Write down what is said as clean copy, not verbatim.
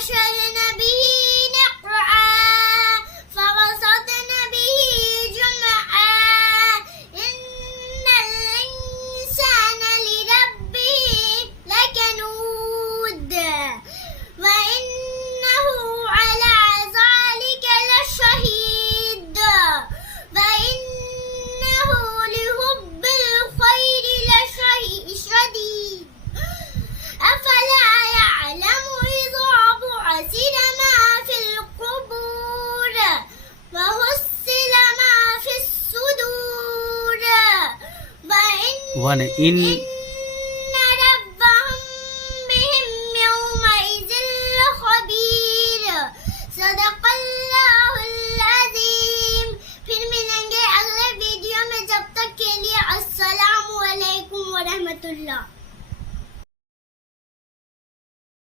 فحشرن به نقعا فوسطن به جمعا إن الإنسان لربه لكنود وإنه على ذلك لشهيد وإنه لحب الخير لشديد أفلا يعلم إذا بعثر ما في القبور وحصل ما في الصدور وإن